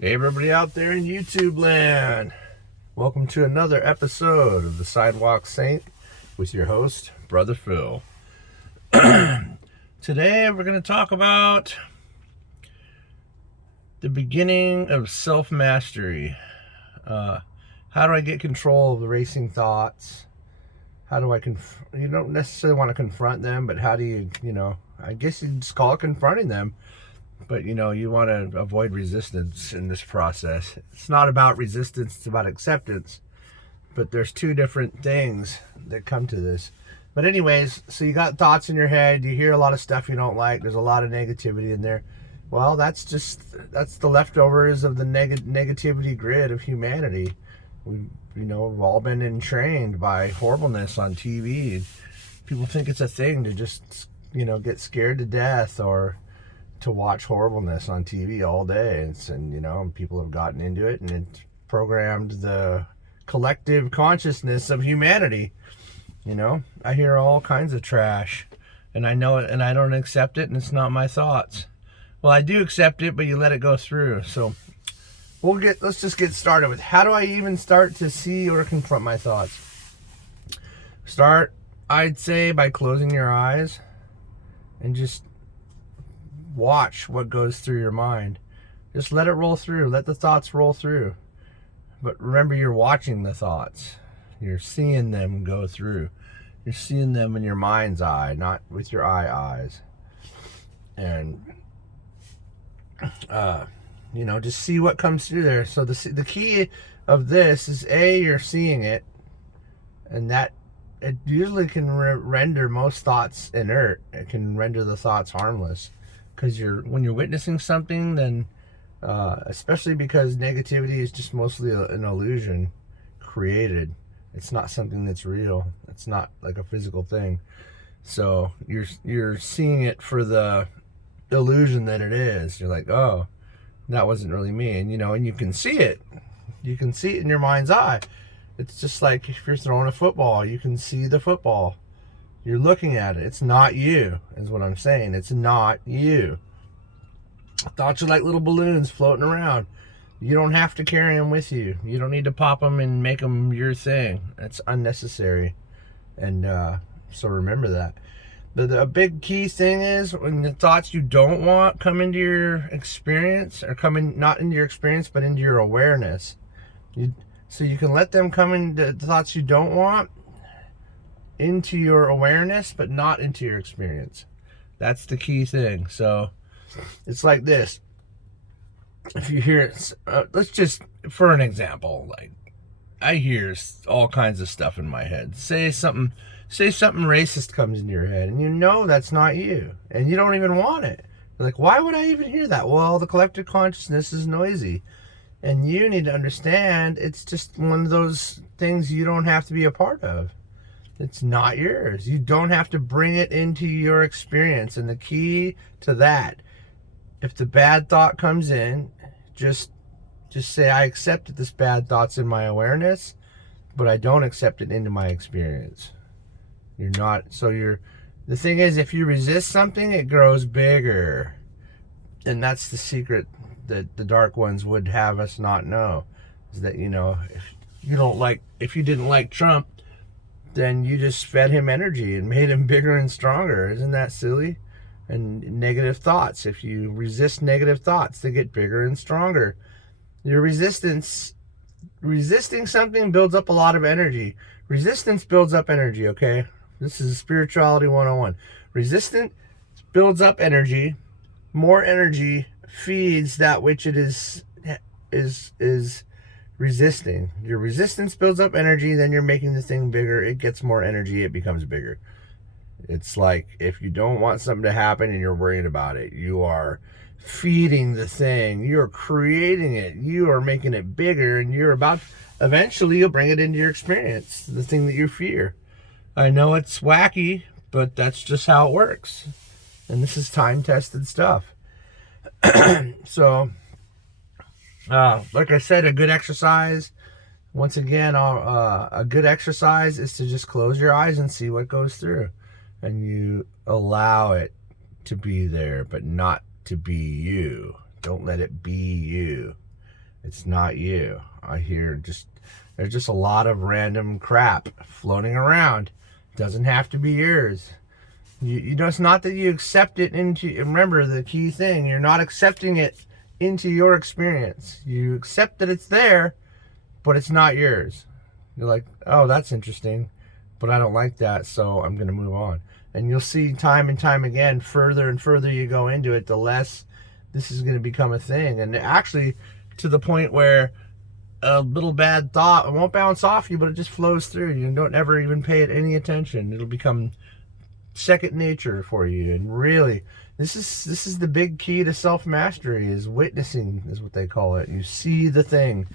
Hey everybody out there in YouTube land. Welcome to another episode of the Sidewalk Saint with your host, Brother Phil. Today we're going to talk about the beginning of self-mastery. How do I get control of the racing thoughts? How do I you don't necessarily want to confront them, but how do you, I guess you'd just call it confronting them. But you want to avoid resistance in this process. It's not about resistance, it's about acceptance. But there's two different things that come to this. But anyways, so you got thoughts in your head, you hear a lot of stuff you don't like, there's a lot of negativity in there. Well, that's the leftovers of the negativity grid of humanity. We've all been entrained by horribleness on TV. People think it's a thing to just, get scared to death or to watch horribleness on TV all day. And people have gotten into it, and it's programmed the collective consciousness of humanity. I hear all kinds of trash, and I know it, and I don't accept it, and it's not my thoughts. Well, I do accept it, but you let it go through. So let's just get started with, how do I even start to see or confront my thoughts? Start, I'd say, by closing your eyes and just watch what goes through your mind. Just let it roll through. Let the thoughts roll through. But remember, you're watching the thoughts. You're seeing them go through. You're seeing them in your mind's eye, not with your eyes. And just see what comes through there. So the key of this is, you're seeing it, and that it usually can render most thoughts inert. It can render the thoughts harmless. Because when you're witnessing something, then especially because negativity is just mostly an illusion created. It's not something that's real. It's not like a physical thing. So you're seeing it for the illusion that it is. You're like, oh, that wasn't really me. And and you can see it. You can see it in your mind's eye. It's just like if you're throwing a football, you can see the football. You're looking at it. It's not you, is what I'm saying. It's not you. Thoughts are like little balloons floating around. You don't have to carry them with you. You don't need to pop them and make them your thing. That's unnecessary. And so remember that. The big key thing is, when the thoughts you don't want come into your experience, or not into your experience, but into your awareness. So you can let them come into the thoughts you don't want into your awareness, but not into your experience. That's the key thing. So it's like this. If you hear let's just, for an example, like I hear all kinds of stuff in my head. Say something racist comes into your head, and that's not you, and you don't even want it. You're like, why would I even hear that? Well, the collective consciousness is noisy, and you need to understand it's just one of those things you don't have to be a part of. It's not yours. You don't have to bring it into your experience. And the key to that, if the bad thought comes in, just say, I accept that this bad thought's in my awareness, but I don't accept it into my experience. The thing is, if you resist something, it grows bigger. And that's the secret that the dark ones would have us not know, is that, if you didn't like Trump, then you just fed him energy and made him bigger and stronger. Isn't that silly? And negative thoughts, if you resist negative thoughts, they get bigger and stronger. Your resisting something builds up a lot of energy. Resistance builds up energy, okay? This is Spirituality 101. Resistance builds up energy. More energy feeds that which it is resisting. Your resistance builds up energy, then you're making the thing bigger. It gets more energy, it becomes bigger. It's like if you don't want something to happen and you're worried about it, you are feeding the thing, you're creating it, you are making it bigger, and eventually you'll bring it into your experience, the thing that you fear. I know it's wacky, but that's just how it works. And this is time-tested stuff. So like I said, a good exercise, once again, a good exercise is to just close your eyes and see what goes through. And you allow it to be there, but not to be you. Don't let it be you. It's not you. There's just a lot of random crap floating around. It doesn't have to be yours. You know, it's not that you accept it into, remember the key thing, you're not accepting it into your experience. You accept that it's there, but it's not yours. You're like, oh, that's interesting, but I don't like that, so I'm going to move on. And you'll see time and time again, further and further you go into it, the less this is going to become a thing. And actually, to the point where a little bad thought, it won't bounce off you, but it just flows through. You don't ever even pay it any attention. It'll become second nature for you. And really, this is the big key to self-mastery, is witnessing, is what they call it. You see the thing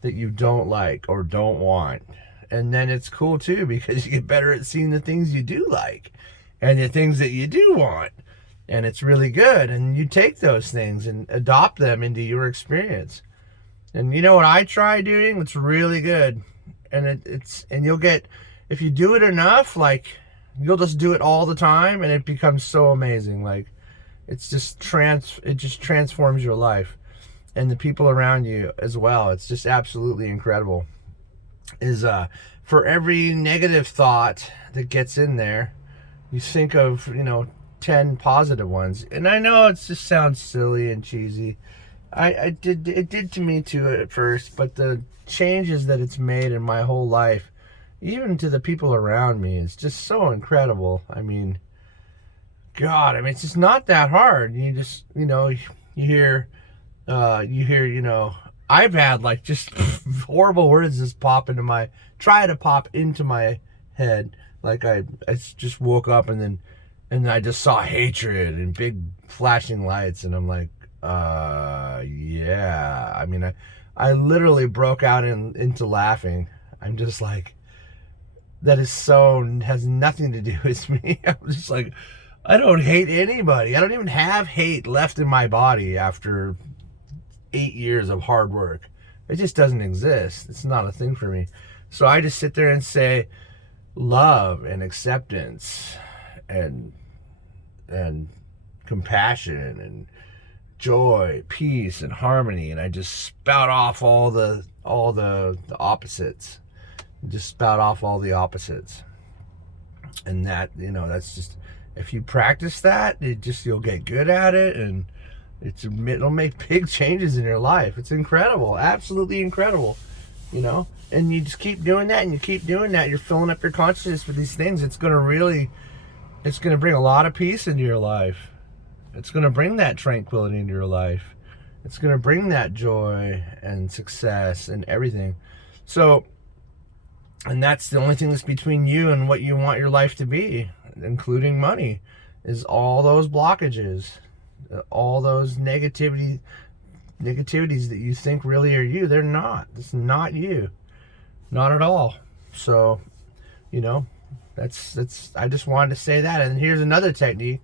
that you don't like or don't want, and then it's cool too, because you get better at seeing the things you do like and the things that you do want, and it's really good. And you take those things and adopt them into your experience. And you know what I try doing? It's really good, and you'll get, if you do it enough, like, you'll just do it all the time, and it becomes so amazing. Like, it just transforms your life and the people around you as well. It's just absolutely incredible. For every negative thought that gets in there, you think of, 10 positive ones. And I know it just sounds silly and cheesy. It did to me too at first, but the changes that it's made in my whole life, even to the people around me, is just so incredible. I mean, God, it's just not that hard. You just, you hear, I've had like just horrible words just try to pop into my head. Like I just woke up and I just saw hatred and big flashing lights, and I'm like, yeah. I literally broke out into laughing. I'm just like, that has nothing to do with me. I'm just like, I don't hate anybody. I don't even have hate left in my body after 8 years of hard work. It just doesn't exist. It's not a thing for me. So I just sit there and say love and acceptance and compassion and joy, peace and harmony, and I just spout off all the opposites. Just spout off all the opposites. And that, that's just, if you practice that, you'll get good at it, and it'll make big changes in your life. It's incredible, absolutely incredible, and you just keep doing that, and you keep doing that. You're filling up your consciousness with these things. It's going to bring a lot of peace into your life. It's going to bring that tranquility into your life. It's going to bring that joy and success and everything. So, and that's the only thing that's between you and what you want your life to be, including money, is all those blockages, all those negativities that you think really are you. They're not. It's not you. Not at all. So, that's I just wanted to say that. And here's another technique.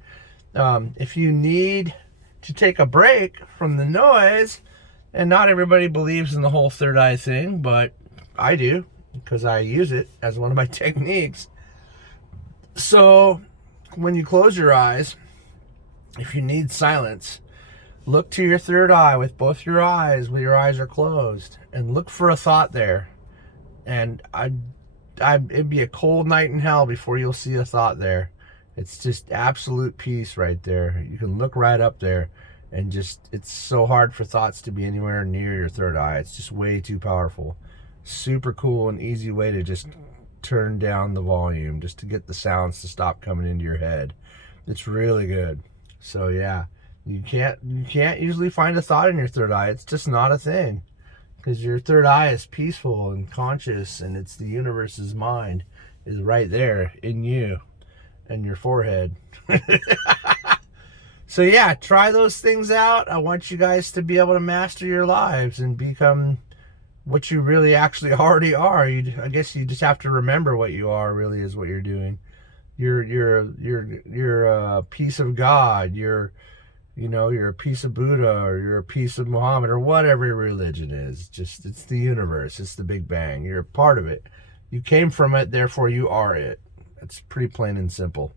If you need to take a break from the noise, and not everybody believes in the whole third eye thing, but I do, because I use it as one of my techniques. So when you close your eyes, if you need silence, look to your third eye with both your eyes, when your eyes are closed, and look for a thought there. And it'd be a cold night in hell before you'll see a thought there. It's just absolute peace right there. You can look right up there, and it's so hard for thoughts to be anywhere near your third eye. It's just way too powerful. Super cool and easy way to just turn down the volume, just to get the sounds to stop coming into your head. It's really good. So yeah, you can't usually find a thought in your third eye. It's just not a thing, because your third eye is peaceful and conscious, and it's the universe's mind is right there in you and your forehead. So yeah, try those things out. I want you guys to be able to master your lives and become what you really actually already are. I guess you just have to remember what you are really is what you're doing. You're a piece of God. You're a piece of Buddha, or you're a piece of Muhammad, or whatever your religion is. It's the universe. It's the Big Bang. You're a part of it. You came from it, therefore you are it. It's pretty plain and simple.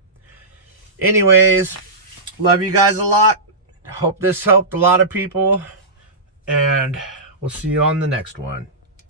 Anyways, love you guys a lot. Hope this helped a lot of people. And We'll see you on the next one.